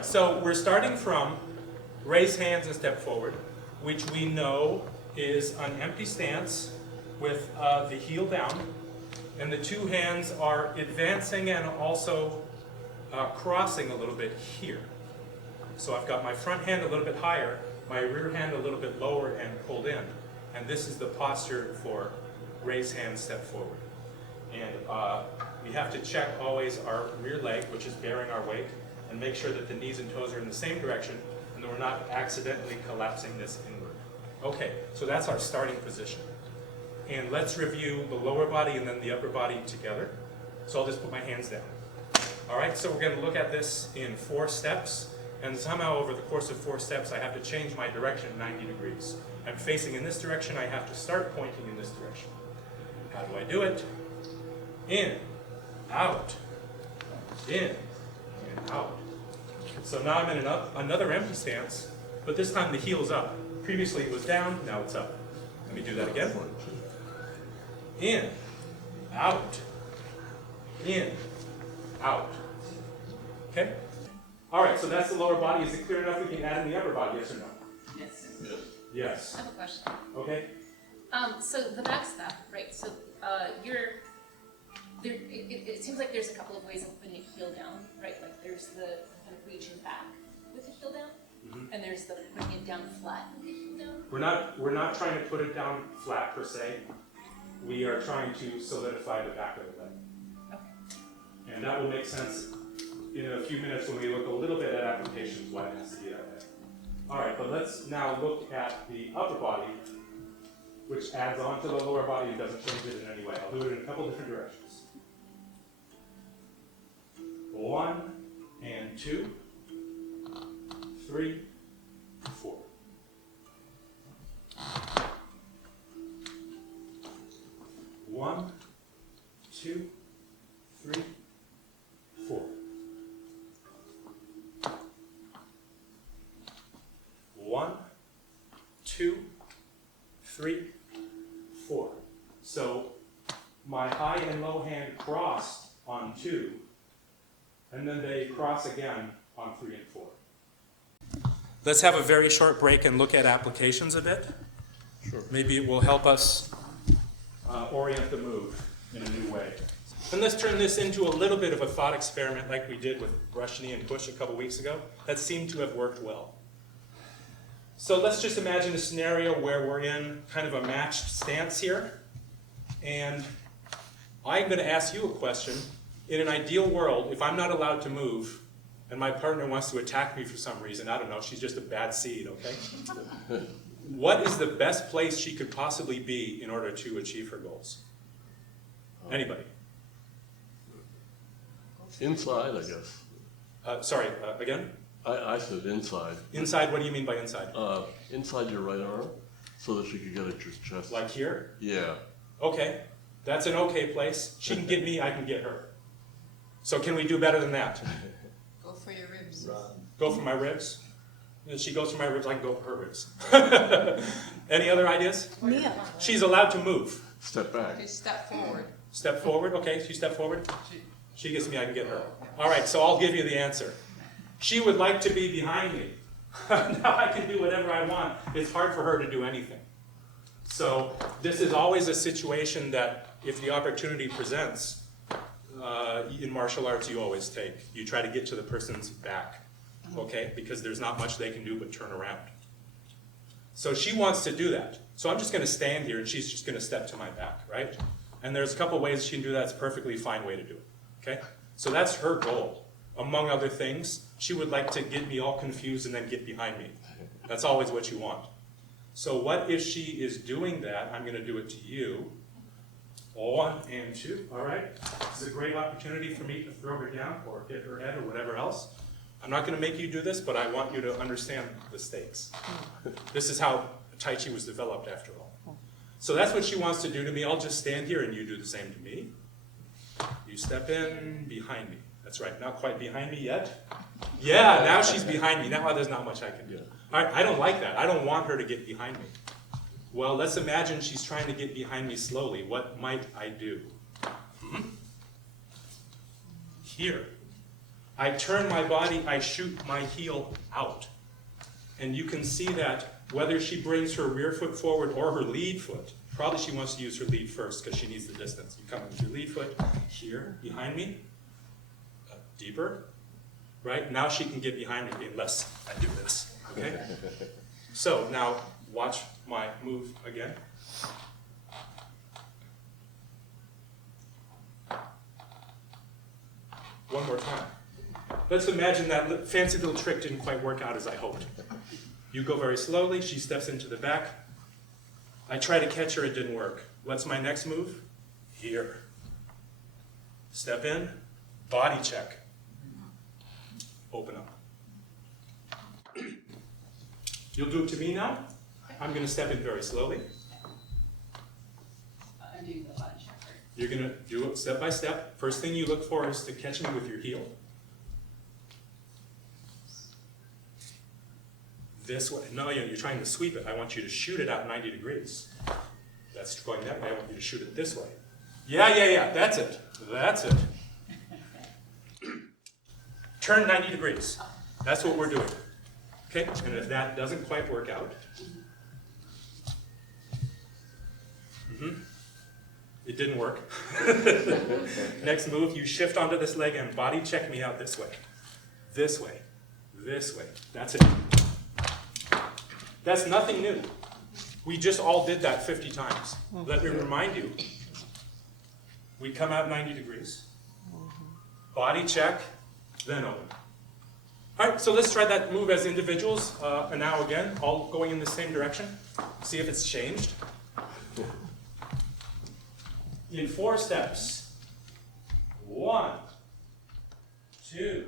right, so we're starting from raise hands and step forward, which we know is an empty stance with the heel down, and the two hands are advancing and also crossing a little bit here. So I've got my front hand a little bit higher, my rear hand a little bit lower and pulled in, and this is the posture for raise hand, step forward. And we have to check always our rear leg, which is bearing our weight, and make sure that the knees and toes are in the same direction, and that we're not accidentally collapsing this inward. Okay, so that's our starting position. And let's review the lower body and then the upper body together. So I'll just put my hands down. All right, so we're going to look at this in 4 steps, and somehow over the course of 4 steps I have to change my direction 90 degrees. I'm facing in this direction, I have to start pointing in this direction. How do I do it? In, out, in, and out. So now I'm in another empty stance, but this time the heel's up. Previously it was down, now it's up. Let me do that again. In, out, in, out. Okay? All right, so that's the lower body. Is it clear enough we can add in the upper body, yes or no? Yes. Yes. I have a question. Okay. So the back step, right? So it seems like there's a couple of ways of putting a heel down, right? Like there's the kind of reaching back with the heel down, and there's the putting it down flat with the heel down. We're not trying to put it down flat per se. We are trying to solidify the back of the leg. Okay. And that will make sense in a few minutes when we look a little bit at applications, why it has to be that way. All right, but let's now look at the upper body, which adds on to the lower body and doesn't change it in any way. I'll do it in a couple different directions. 1 and 2, 3, 4. One, 2, 3, 4. 1, 2, 3, 4. So my high and low hand crossed on 2, and then they cross again on 3 and 4. Let's have a very short break and look at applications a bit. Sure. Maybe it will help us orient the move in a new way. And let's turn this into a little bit of a thought experiment like we did with brush, knee, and push a couple weeks ago. That seemed to have worked well. So let's just imagine a scenario where we're in kind of a matched stance here. And I'm going to ask you a question. In an ideal world, if I'm not allowed to move, and my partner wants to attack me for some reason, I don't know, she's just a bad seed, okay? What is the best place she could possibly be in order to achieve her goals? Anybody? Inside, I guess. Sorry, again? I said inside. Inside, what do you mean by inside? Inside your right arm, so that she could get at your chest. Like here? Yeah. Okay, that's an okay place. She can get me, I can get her. So can we do better than that? Go for your ribs. Go for my ribs? If she goes for my ribs, I can go for her ribs. Any other ideas? Mia. She's allowed to move. Step back. Okay, step forward. Step forward, okay, she step forward. She gets me, I can get her. All right, so I'll give you the answer. She would like to be behind me. Now I can do whatever I want. It's hard for her to do anything. So this is always a situation that if the opportunity presents, in martial arts you always take. You try to get to the person's back, okay? Because there's not much they can do but turn around. So she wants to do that. So I'm just going to stand here and she's just going to step to my back, right? And there's a couple ways she can do that. It's a perfectly fine way to do it, okay? So that's her goal. Among other things, she would like to get me all confused and then get behind me. That's always what you want. So what if she is doing that? I'm going to do it to you. 1 and 2, all right? It's a great opportunity for me to throw her down or hit her head or whatever else. I'm not going to make you do this, but I want you to understand the stakes. This is how Tai Chi was developed, after all. So that's what she wants to do to me. I'll just stand here and you do the same to me. You step in behind me. That's right, not quite behind me yet. Yeah, now she's behind me. Now there's not much I can do. All right, I don't like that. I don't want her to get behind me. Well, let's imagine she's trying to get behind me slowly. What might I do? Here. I turn my body, I shoot my heel out. And you can see that whether she brings her rear foot forward or her lead foot, probably she wants to use her lead first because she needs the distance. You come with your lead foot here, behind me, deeper, right? Now she can get behind me unless I do this, okay? So now watch my move again. One more time. Let's imagine that fancy little trick didn't quite work out as I hoped. You go very slowly, she steps into the back. I try to catch her, it didn't work. What's my next move? Here. Step in, body check. Open up. You'll do it to me now. I'm going to step in very slowly. I'm doing the body check. You're going to do it step by step. First thing you look for is to catch me with your heel. This way. No, you're trying to sweep it. I want you to shoot it out 90 degrees. That's going that way. I want you to shoot it this way. Yeah. That's it. That's it. Turn 90 degrees. That's what we're doing. Okay? And if that doesn't quite work out, it didn't work. Next move, you shift onto this leg and body check me out this way. This way. This way. That's it. That's nothing new. We just all did that 50 times. Let me remind you. We come out 90 degrees. Body check, then open. All right, so let's try that move as individuals. And now again, all going in the same direction. See if it's changed. In 4 steps. 1, 2,